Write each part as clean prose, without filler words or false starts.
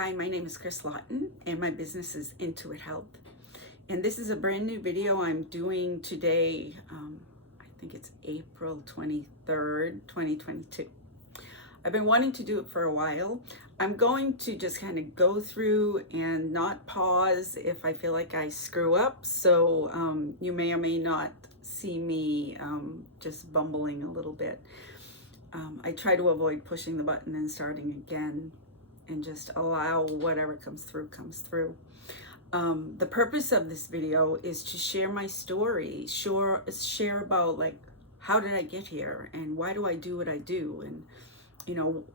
Hi, my name is Chris Lawton and my business is Intuit Health. And this is a brand new video I'm doing today. I think it's April 23rd, 2022. I've been wanting to do it for a while. I'm going to just kind of go through and not pause if I feel like I screw up. So you may or may not see me just bumbling a little bit. I try to avoid pushing the button and starting again, and just allow whatever comes through comes through. The purpose of this video is to share my story, share about like how did I get here and why do I do what I do, and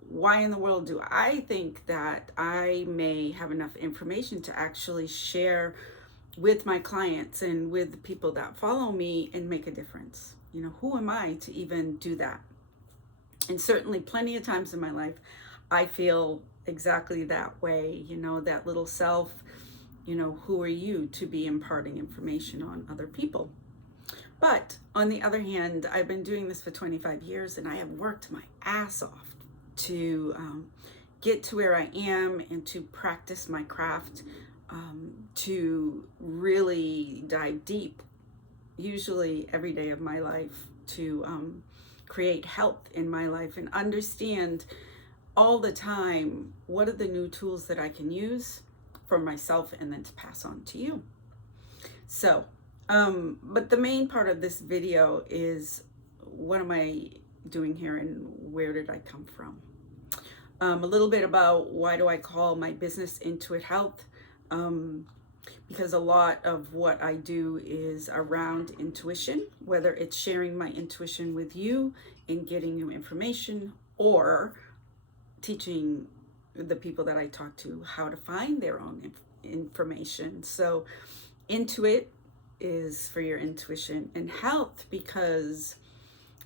why in the world do I think that I may have enough information to actually share with my clients and with the people that follow me and make a difference. Who am I to even do that? And certainly plenty of times in my life I feel exactly that way, that little self, who are you to be imparting information on other people? But on the other hand, I've been doing this for 25 years and I have worked my ass off to get to where I am and to practice my craft, to really dive deep, usually every day of my life, to create health in my life and understand all the time what are the new tools that I can use for myself and then to pass on to you. So but the main part of this video is what am I doing here and where did I come from? A little bit about why do I call my business Intuit Health, because a lot of what I do is around intuition, whether it's sharing my intuition with you and getting you information, or teaching the people that I talk to how to find their own information. So Intuit is for your intuition, and health because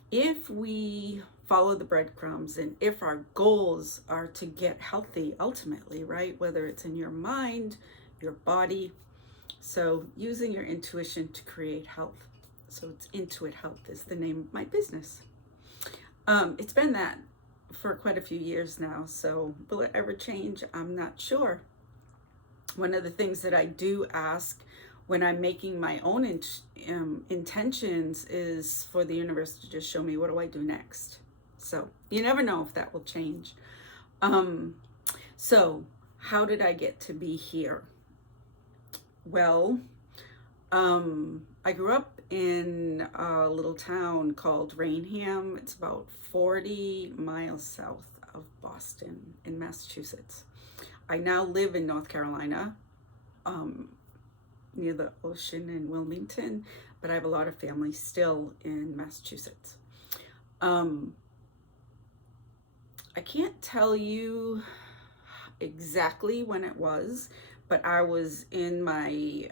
if we follow the breadcrumbs and if our goals are to get healthy ultimately, right, whether it's in your mind, your body, so using your intuition to create health. So it's Intuit Health is the name of my business. It's been that for quite a few years now, so will it ever change? I'm not sure. One of the things that I do ask when I'm making my own intentions is for the universe to just show me what do I do next. So you never know if that will change. So how did I get to be here? Well, I grew up in a little town called Rainham. It's about 40 miles south of Boston in Massachusetts. I now live in North Carolina, near the ocean in Wilmington, but I have a lot of family still in Massachusetts. I can't tell you exactly when it was, but I was in my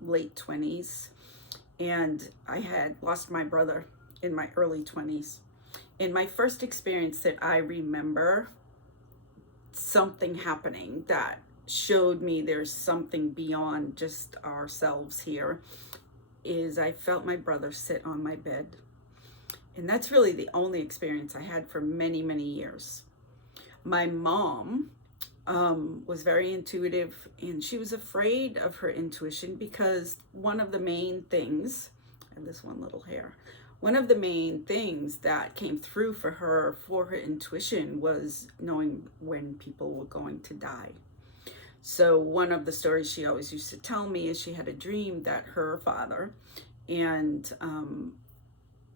late 20s, and I had lost my brother in my early 20s. In my first experience that I remember something happening that showed me there's something beyond just ourselves here is I felt my brother sit on my bed. And that's really the only experience I had for many, many years. My mom was very intuitive, and she was afraid of her intuition because one of the main things, I have this one little hair, one of the main things that came through for her intuition was knowing when people were going to die. So one of the stories she always used to tell me is she had a dream that her father and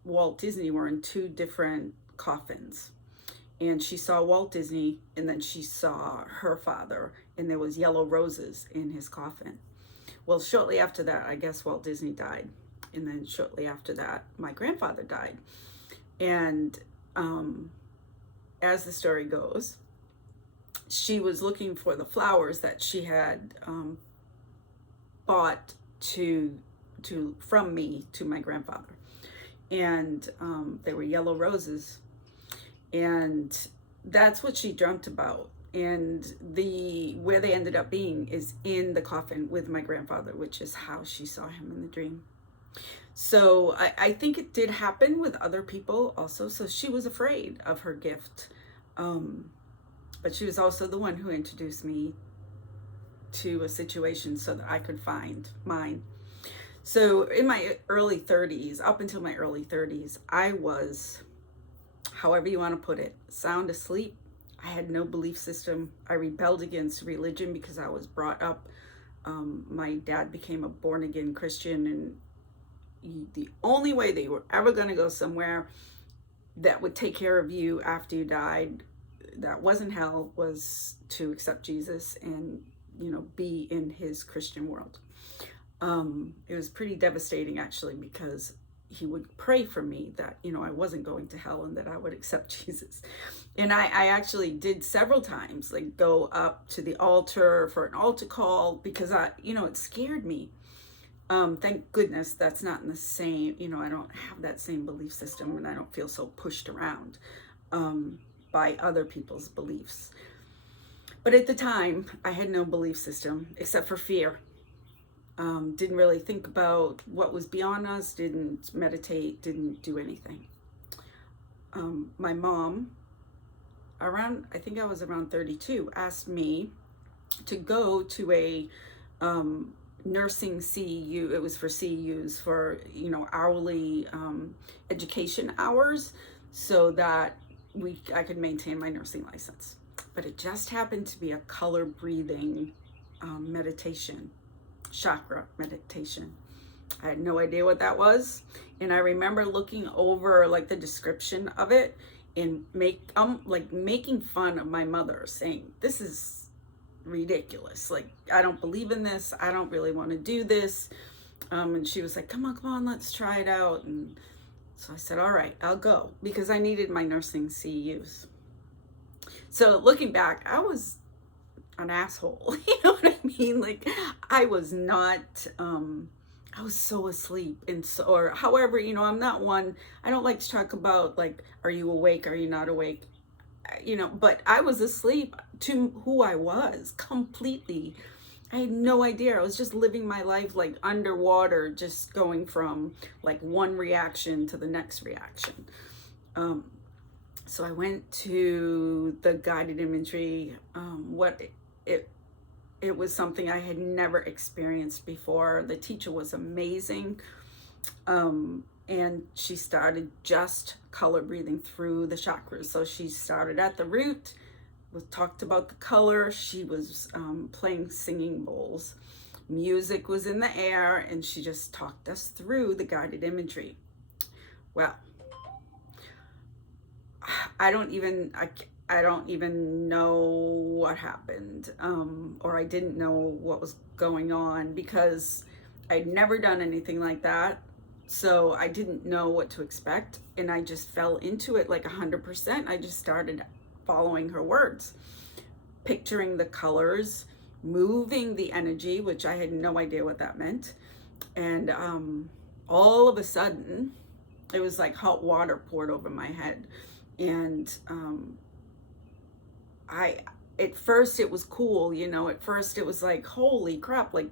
Walt Disney were in two different coffins. And she saw Walt Disney, and then she saw her father, and there was yellow roses in his coffin. Well, shortly after that, I guess Walt Disney died. And then shortly after that, my grandfather died. And as the story goes, she was looking for the flowers that she had bought from me to my grandfather. And they were yellow roses. And that's what she dreamt about. And where they ended up being is in the coffin with my grandfather, which is how she saw him in the dream. So I think it did happen with other people also. So she was afraid of her gift. But she was also the one who introduced me to a situation so that I could find mine. So in my early 30s, up until my early 30s, I was, however you want to put it, sound asleep. I had no belief system. I rebelled against religion because I was brought up. My dad became a born-again Christian, and the only way that you were ever going to go somewhere that would take care of you after you died, that wasn't hell, was to accept Jesus and, be in his Christian world. It was pretty devastating, actually, because he would pray for me that, I wasn't going to hell and that I would accept Jesus. And I actually did several times, like go up to the altar for an altar call because it scared me. Thank goodness that's not in the same, I don't have that same belief system, and I don't feel so pushed around by other people's beliefs. But at the time, I had no belief system except for fear. Didn't really think about what was beyond us, didn't meditate, didn't do anything. My mom, I think I was around 32, asked me to go to a nursing CEU. It was for CEUs, for, hourly education hours, so that I could maintain my nursing license. But it just happened to be a color breathing meditation, chakra meditation. I had no idea what that was, and I remember looking over like the description of it and making fun of my mother, saying, "This is ridiculous. Like, I don't believe in this. I don't really want to do this." And she was like, come on, let's try it out. And so I said, all right, I'll go, because I needed my nursing CEUs. So looking back, I was an asshole. You know what I mean? Like, I was not, I was so asleep. And so, or however, I'm not one, I don't like to talk about like, are you awake? Are you not awake? But I was asleep to who I was completely. I had no idea. I was just living my life like underwater, just going from like one reaction to the next reaction. So I went to the guided imagery. It was something I had never experienced before. The teacher was amazing. And she started just color breathing through the chakras. So she started at the root, talked about the color. She was playing singing bowls. Music was in the air, and she just talked us through the guided imagery. Well, I don't even know what happened, or I didn't know what was going on, because I'd never done anything like that. So I didn't know what to expect, and I just fell into it like 100%. I just started following her words, picturing the colors, moving the energy, which I had no idea what that meant. And all of a sudden, it was like hot water poured over my head. And at first it was cool, at first it was like, holy crap, like,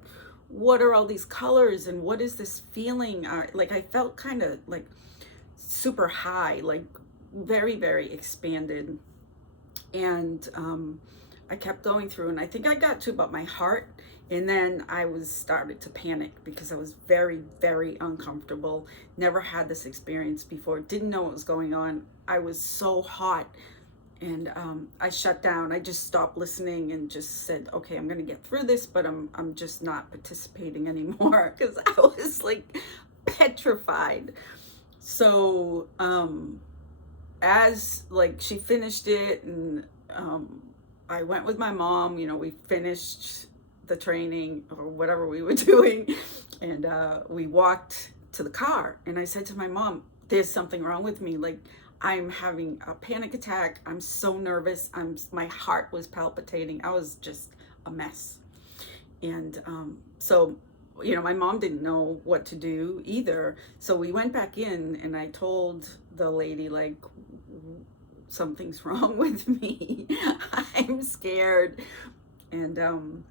what are all these colors and what is this feeling? Like, I felt kind of like super high, like very, very expanded. And I kept going through, and I think I got to about my heart, and then I started to panic because I was very, very uncomfortable. Never had this experience before, didn't know what was going on. I was so hot. And I shut down. I just stopped listening and just said, okay, I'm going to get through this, but I'm just not participating anymore, because I was like petrified. So as like she finished it, and I went with my mom, we finished the training or whatever we were doing, and we walked to the car, and I said to my mom, there's something wrong with me. Like, I'm having a panic attack. I'm so nervous. My heart was palpitating. I was just a mess. And so, my mom didn't know what to do either. So we went back in, and I told the lady, like, something's wrong with me. I'm scared. And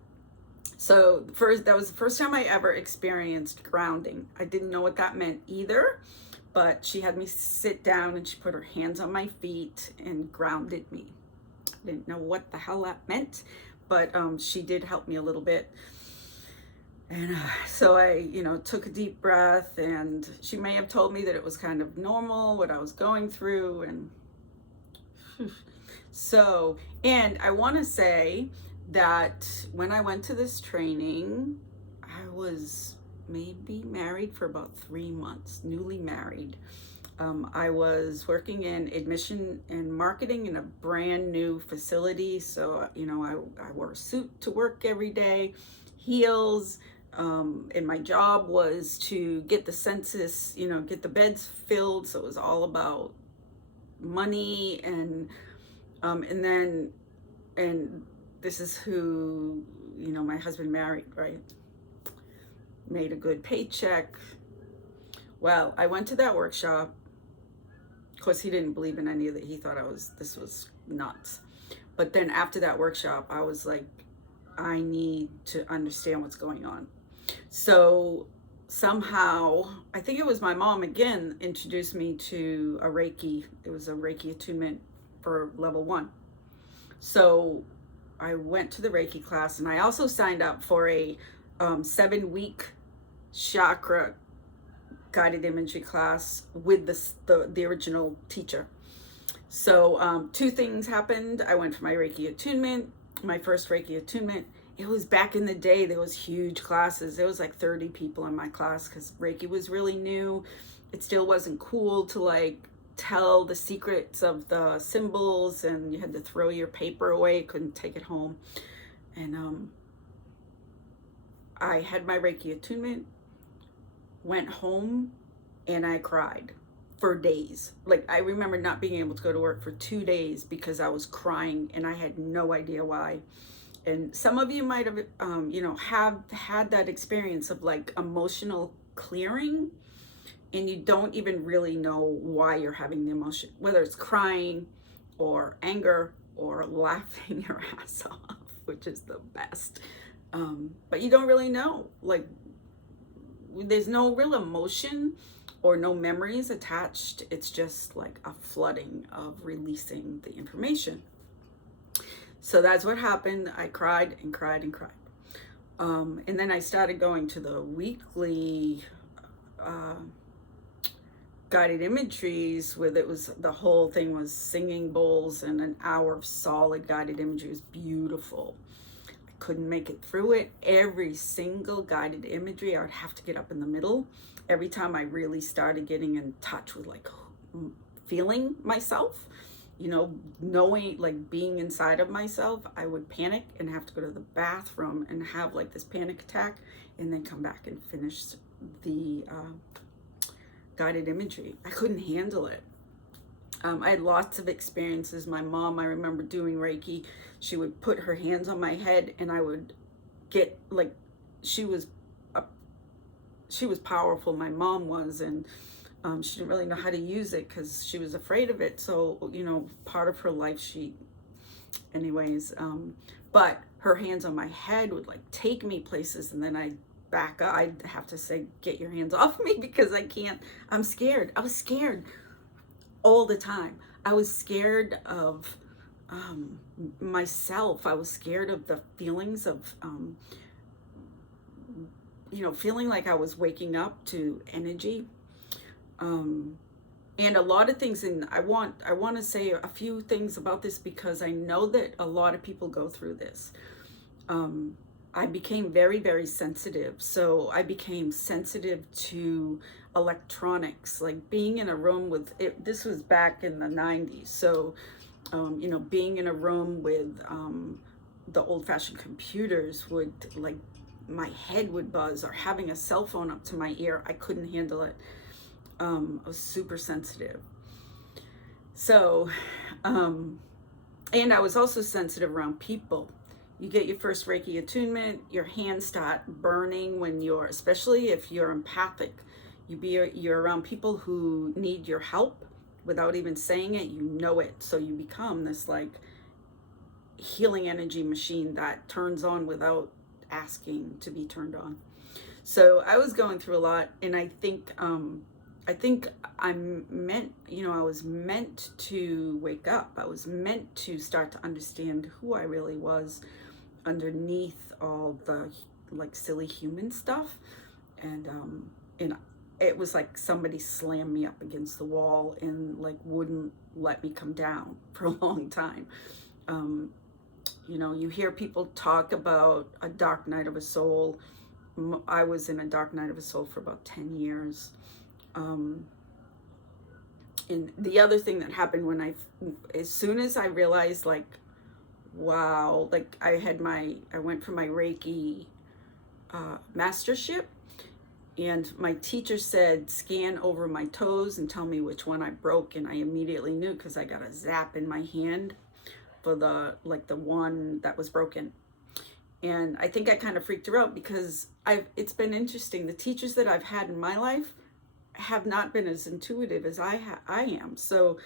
so that was the first time I ever experienced grounding. I didn't know what that meant either. But she had me sit down, and she put her hands on my feet and grounded me. didn't know what the hell that meant, but she did help me a little bit. And so I, took a deep breath, and she may have told me that it was kind of normal what I was going through. And so, and I want to say that when I went to this training, I was maybe married for about 3 months, newly married. I was working in admission and marketing in a brand new facility. So, I wore a suit to work every day, heels, and my job was to get the census, get the beds filled. So it was all about money, and this is who, my husband married, right? Made a good paycheck. Well, I went to that workshop. Of course, he didn't believe in any of it. He thought this was nuts. But then after that workshop, I was like, I need to understand what's going on. So somehow, I think it was my mom again introduced me to a Reiki. It was a Reiki Attunement for level 1. So I went to the Reiki class, and I also signed up for a 7-week chakra guided imagery class with the original teacher. So 2 things happened. I went for my Reiki Attunement, my first Reiki Attunement. It was back in the day. There was huge classes. There was like 30 people in my class because Reiki was really new. It still wasn't cool to like tell the secrets of the symbols, and you had to throw your paper away. Couldn't take it home. And I had my Reiki Attunement, went home, and I cried for days. Like, I remember not being able to go to work for 2 days because I was crying, and I had no idea why. And some of you might have, have had that experience of like emotional clearing, and you don't even really know why you're having the emotion, whether it's crying or anger or laughing your ass off, which is the best. But you don't really know. Like, there's no real emotion or no memories attached. It's just like a flooding of releasing the information. So that's what happened. I cried and cried and cried. And then I started going to the weekly guided imageries, where the whole thing was singing bowls and an hour of solid guided imagery. It was beautiful. I couldn't make it through it. Every single guided imagery, I would have to get up in the middle. Every time I really started getting in touch with like feeling myself, knowing, like being inside of myself, I would panic and have to go to the bathroom and have like this panic attack, and then come back and finish the guided imagery. I couldn't handle it. I had lots of experiences. My mom, I remember doing Reiki. She would put her hands on my head, and I would get like, she was powerful. My mom was, and she didn't really know how to use it because she was afraid of it. So, part of her life, but her hands on my head would like take me places, and then I'd back up. I'd have to say, get your hands off me, because I can't, I'm scared. I was scared all the time. I was scared of myself. I was scared of the feelings of, feeling like I was waking up to energy. And a lot of things, and I want to say a few things about this, because I know that a lot of people go through this. I became very, very sensitive. So I became sensitive to electronics, like being in a room with it. This was back in the 90s. So, being in a room with the old-fashioned computers would, like, my head would buzz, or having a cell phone up to my ear. I couldn't handle it. I was super sensitive. So, and I was also sensitive around people. You get your first Reiki attunement, your hands start burning when especially if you're empathic. You're around people who need your help without even saying it. You know it. So you become this like healing energy machine that turns on without asking to be turned on. So I was going through a lot, and I think I think I'm meant, I was meant to wake up. I was meant to start to understand who I really was underneath all the like silly human stuff. And it was like somebody slammed me up against the wall and like wouldn't let me come down for a long time. You hear people talk about a dark night of a soul. I was in a dark night of a soul for about 10 years. And the other thing that happened when as soon as I realized, like, wow, like I went for my Reiki mastership, and my teacher said, scan over my toes and tell me which one I broke. And I immediately knew, because I got a zap in my hand for the one that was broken. And I think I kind of freaked her out, because it's been interesting. The teachers that I've had in my life have not been as intuitive as I am. So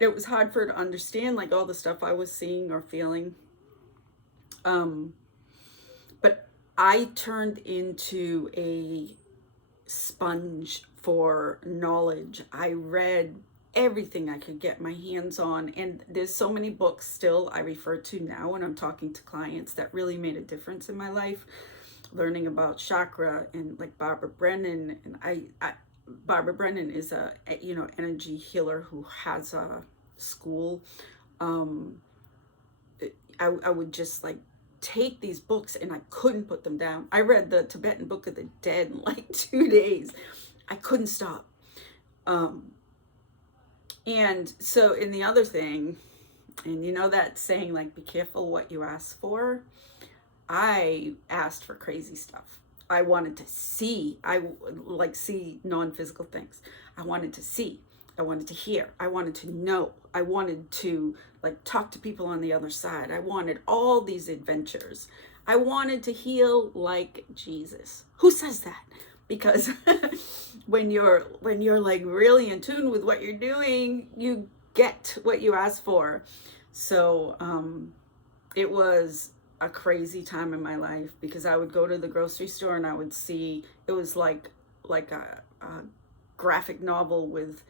it was hard for her to understand like all the stuff I was seeing or feeling. But I turned into a sponge for knowledge. I read everything I could get my hands on, and there's so many books still I refer to now when I'm talking to clients that really made a difference in my life. Learning about chakra, and like Barbara Brennan, and Barbara Brennan is a energy healer who has a school. I would just like take these books and I couldn't put them down. I read the Tibetan Book of the Dead in like 2 days. I couldn't stop. And so, in the other thing, and that saying, like, be careful what you ask for. I asked for crazy stuff. I wanted to see. I like see non-physical things. I wanted to see. I wanted to hear. I wanted to know. I wanted to like talk to people on the other side. I wanted all these adventures. I wanted to heal like Jesus. Who says that? Because when you're like really in tune with what you're doing, you get what you ask for. So it was a crazy time in my life, because I would go to the grocery store and I would see, it was like a graphic novel with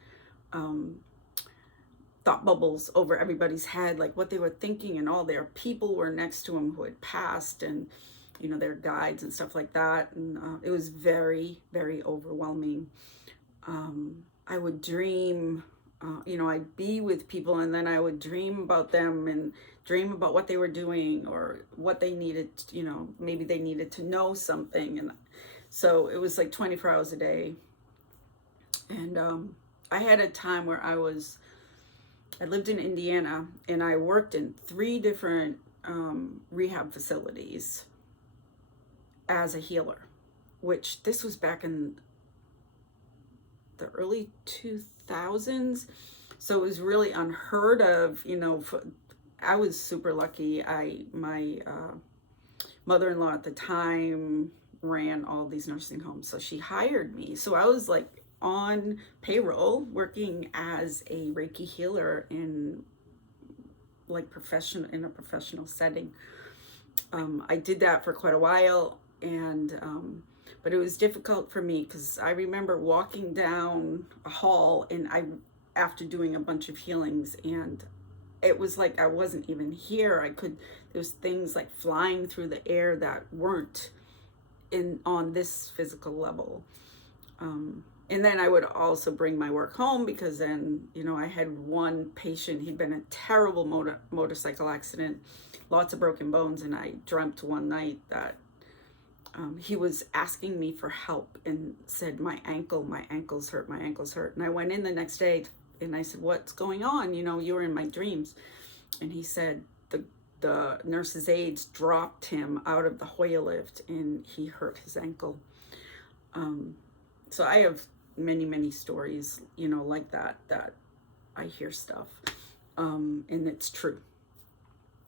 thought bubbles over everybody's head, like what they were thinking, and all their people were next to them who had passed, and their guides and stuff like that. And it was very, very overwhelming. I would dream, I'd be with people, and then I would dream about them and dream about what they were doing or what they needed, maybe they needed to know something. And so it was like 24 hours a day. And I had a time where I lived in Indiana, and I worked in 3 different rehab facilities as a healer, which this was back in the early 2000s. So it was really unheard of, I was super lucky. My mother-in-law at the time ran all these nursing homes, so she hired me. So I was like on payroll working as a Reiki healer in a professional setting. I did that for quite a while, and but it was difficult for me, because I remember walking down a hall and after doing a bunch of healings, and it was like I wasn't even here. There was things like flying through the air that weren't on this physical level. And then I would also bring my work home, because then, I had one patient, he'd been in a terrible motorcycle accident, lots of broken bones. And I dreamt one night that he was asking me for help and said, my ankles hurt. And I went in the next day and I said, what's going on? You were in my dreams. And he said, the nurse's aides dropped him out of the Hoya lift and he hurt his ankle. So I have many, many stories, like that I hear stuff, and it's true.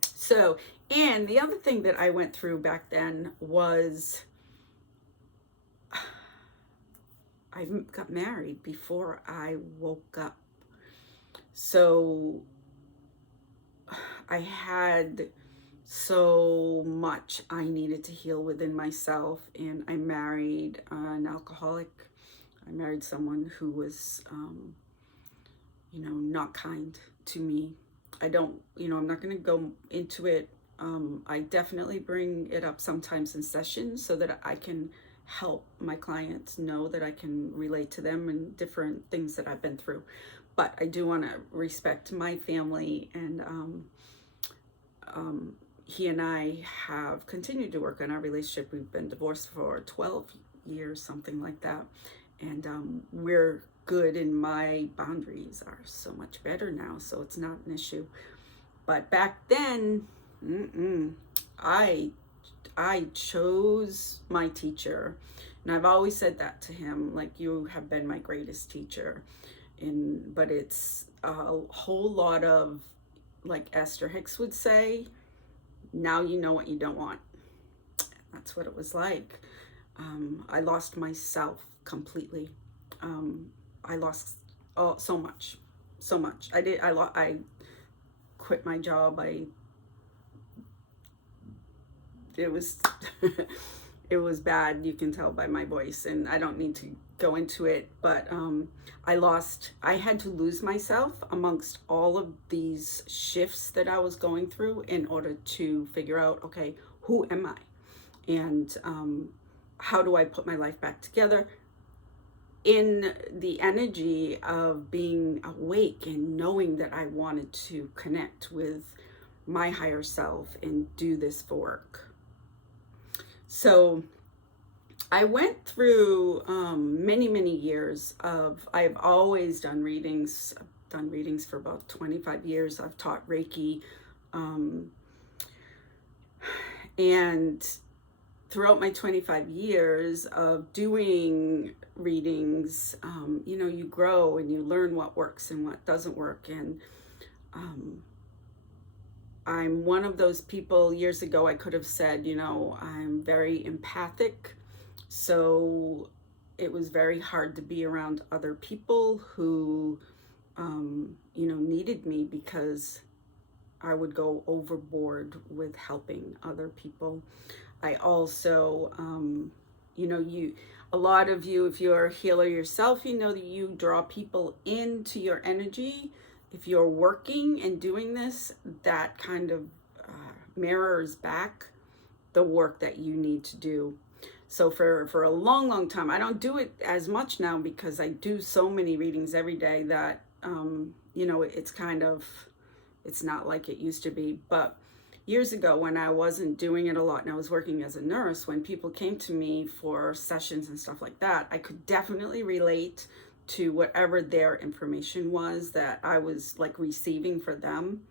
So, and the other thing that I went through back then was I got married before I woke up. So I had so much I needed to heal within myself, and I married an alcoholic. I married someone who was, not kind to me. I don't, I'm not going to go into it. I definitely bring it up sometimes in sessions so that I can help my clients know that I can relate to them and different things that I've been through. But I do want to respect my family, and he and I have continued to work on our relationship. We've been divorced for 12 years, something like that. And we're good, and my boundaries are so much better now, so it's not an issue. But back then, I chose my teacher, and I've always said that to him, like, you have been my greatest teacher. But it's a whole lot of, like Esther Hicks would say, now you know what you don't want. That's what it was like. I lost myself completely. I lost so much. I quit my job. It was it was bad. You can tell by my voice, and I don't need to go into it, but I had to lose myself amongst all of these shifts that I was going through in order to figure out, okay, who am I? And how do I put my life back together in the energy of being awake and knowing that I wanted to connect with my higher self and do this for work. So I went through many years of, I've always done readings. I've done readings for about 25 years. I've taught Reiki. And throughout my 25 years of doing readings, you grow and you learn what works and what doesn't work. And I'm one of those people. Years ago, I could have said, I'm very empathic. So it was very hard to be around other people who, needed me, because I would go overboard with helping other people. I also, a lot of you, if you're a healer yourself, you know that you draw people into your energy. If you're working and doing this, that kind of mirrors back the work that you need to do. So for a long time, I don't do it as much now because I do so many readings every day that, it's not like it used to be. But years ago, when I wasn't doing it a lot and I was working as a nurse, when people came to me for sessions and stuff like that, I could definitely relate to whatever their information was that I was like receiving for them.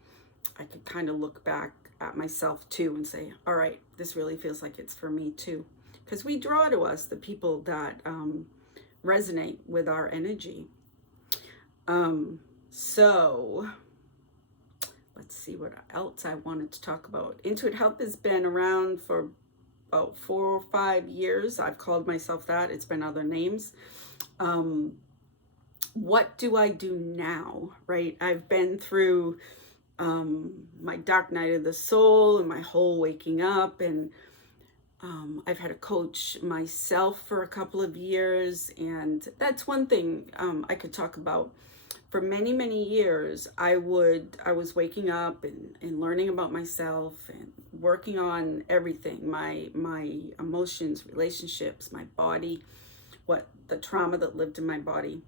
I could kind of look back at myself too and say, all right, this really feels like it's for me too. Because we draw to us the people that resonate with our energy. So let's see what else I wanted to talk about. Intuit Help has been around for about 4 or 5 years. I've called myself that. It's been other names. What do I do now, right? I've been through my dark night of the soul and my whole waking up, and I've had a coach myself for a couple of years, and that's one thing I could talk about. For many years, I was waking up and learning about myself and working on everything, my emotions, relationships, my body, what the trauma that lived in my body.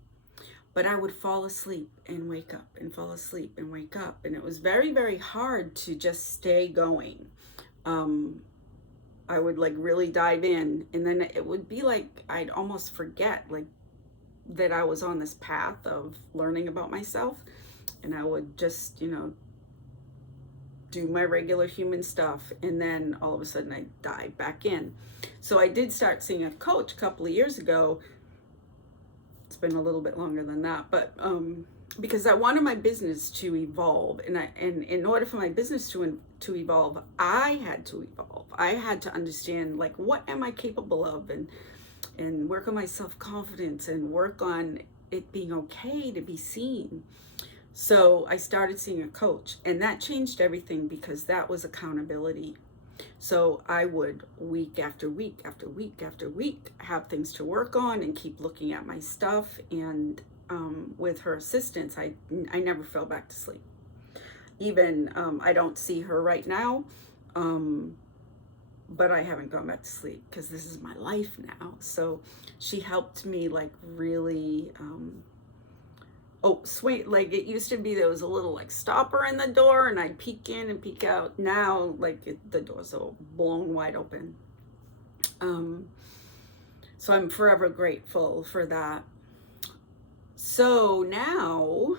But I would fall asleep and wake up and fall asleep and wake up. And it was very hard to just stay going. I would like really dive in, and then it would be like I'd almost forget like that I was on this path of learning about myself, and I would just, do my regular human stuff, and then all of a sudden I dive back in. So I did start seeing a coach a couple of years ago. It's been a little bit longer than that, but because I wanted my business to evolve, and in order for my business to evolve, I had to evolve. I had to understand, like, what am I capable of, and work on my self-confidence and work on it being okay to be seen. So I started seeing a coach, and that changed everything because that was accountability. So I would week after week after week after week have things to work on and keep looking at my stuff. And with her assistance, I never fell back to sleep. Even I don't see her right now, but I haven't gone back to sleep because this is my life now. So she helped me like really sweet. Like it used to be there was a little like stopper in the door and I'd peek in and peek out. Now like the door's all blown wide open. So I'm forever grateful for that. So now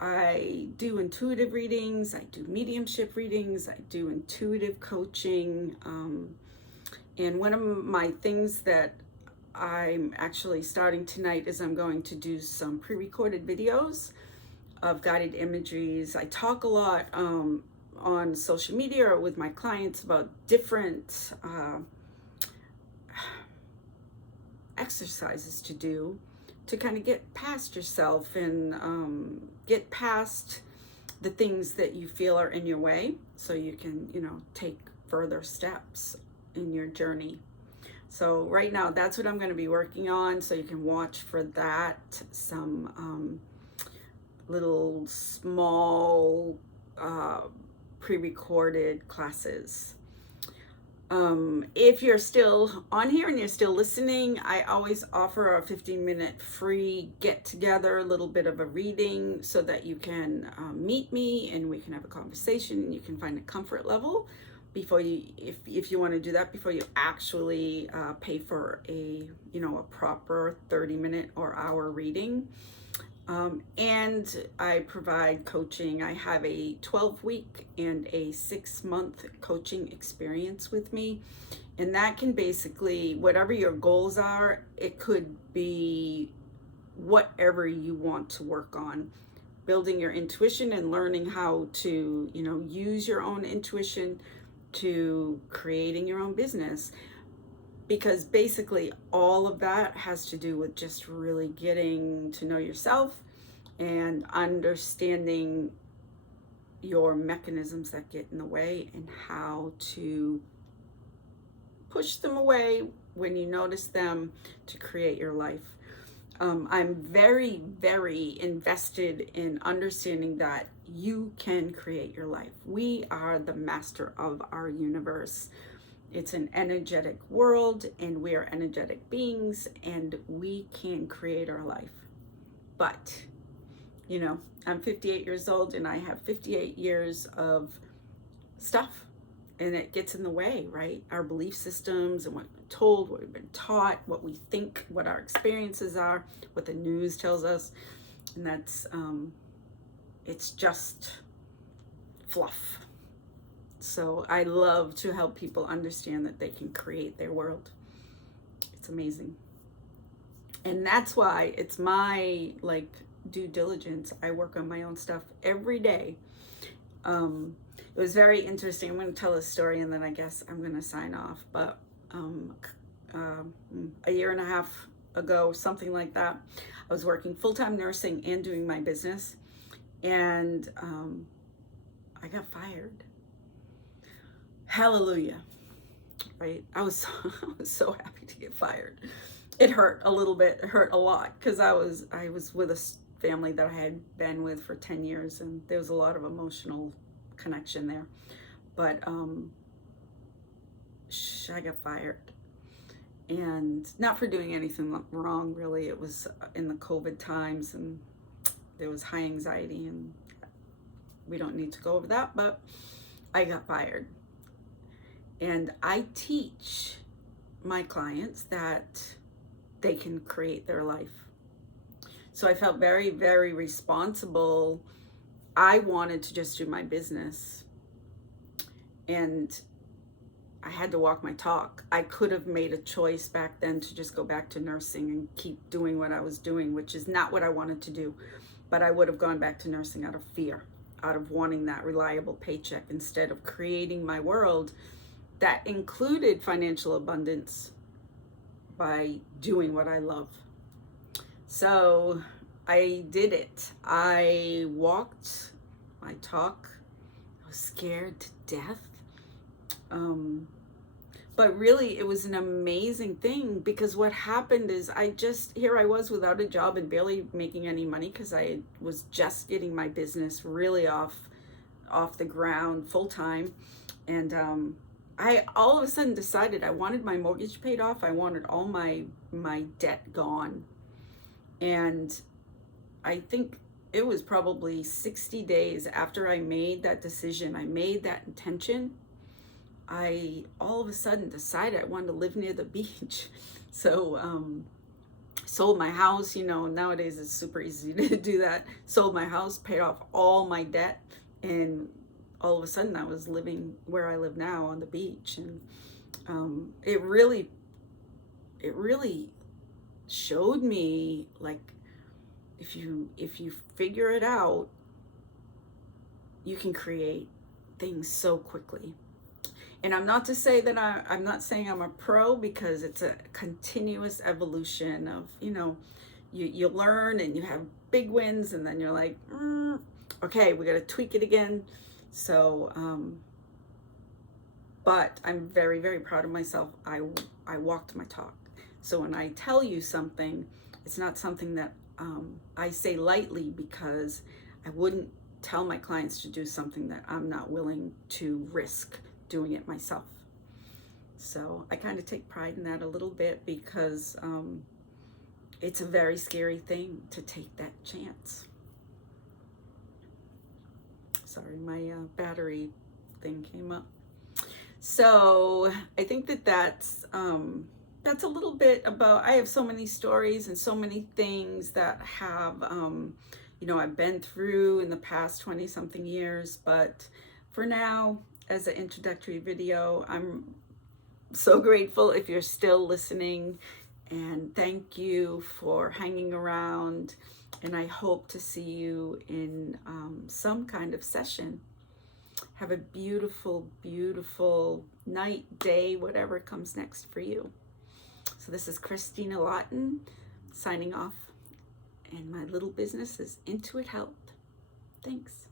I do intuitive readings, I do mediumship readings, I do intuitive coaching. And one of my things that I'm actually starting tonight is I'm going to do some pre-recorded videos of guided imageries. I talk a lot on social media or with my clients about different exercises to do to kind of get past yourself and get past the things that you feel are in your way so you can, take further steps in your journey. So right now, that's what I'm going to be working on. So you can watch for that, some little small pre-recorded classes. If you're still on here and you're still listening, I always offer a 15-minute free get-together, a little bit of a reading so that you can meet me and we can have a conversation and you can find a comfort level before you, if you want to do that, before you actually pay for a proper 30-minute or hour reading. And I provide coaching. I have a 12-week and a 6-month coaching experience with me. And that can basically, whatever your goals are, it could be whatever you want to work on. Building your intuition and learning how to, use your own intuition, to creating your own business. Because basically all of that has to do with just really getting to know yourself and understanding your mechanisms that get in the way and how to push them away when you notice them to create your life. I'm very, very invested in understanding that you can create your life. We are the master of our universe. It's an energetic world and we are energetic beings and we can create our life. But, I'm 58 years old and I have 58 years of stuff and it gets in the way, right? Our belief systems and what we've been told, what we've been taught, what we think, what our experiences are, what the news tells us. And that's, it's just fluff. So I love to help people understand that they can create their world. It's amazing. And that's why it's my due diligence. I work on my own stuff every day. It was very interesting. I'm going to tell a story and then I guess I'm going to sign off. But a year and a half ago, something like that, I was working full-time nursing and doing my business. And I got fired. Hallelujah, right? I was so happy to get fired. It hurt a little bit. It hurt a lot because I was with a family that I had been with for 10 years and there was a lot of emotional connection there. But I got fired. And not for doing anything wrong, really. It was in the COVID times and there was high anxiety and we don't need to go over that, but I got fired. And I teach my clients that they can create their life. So I felt very, very responsible. I wanted to just do my business. And I had to walk my talk. I could have made a choice back then to just go back to nursing and keep doing what I was doing, which is not what I wanted to do. But I would have gone back to nursing out of fear, out of wanting that reliable paycheck instead of creating my world that included financial abundance by doing what I love. So I did it. I walked my talk. I was scared to death. But really, it was an amazing thing, because what happened is here I was without a job and barely making any money, because I was just getting my business really off the ground full time. And I all of a sudden decided I wanted my mortgage paid off. I wanted all my debt gone. And I think it was probably 60 days after I made that decision, I made that intention, I all of a sudden decided I wanted to live near the beach. So sold my house. Nowadays it's super easy to do that. Sold my house, paid off all my debt, and all of a sudden I was living where I live now, on the beach. And it really showed me, like, if you figure it out, you can create things so quickly. And I'm not to say that I'm not saying I'm a pro, because it's a continuous evolution of, you learn and you have big wins, and then you're like, okay, we got to tweak it again. So, but I'm very, very proud of myself. I walked my talk. So when I tell you something, it's not something that I say lightly, because I wouldn't tell my clients to do something that I'm not willing to risk doing it myself. So I kind of take pride in that a little bit, because it's a very scary thing to take that chance. Sorry, my battery thing came up. So I think that's a little bit about, I have so many stories and so many things that have, I've been through in the past 20 something years. But for now, as an introductory video, I'm so grateful if you're still listening, and thank you for hanging around. And I hope to see you in some kind of session. Have a beautiful, beautiful night, day, whatever comes next for you. So this is Christina Lawton signing off, and my little business is Intuit Health. Thanks.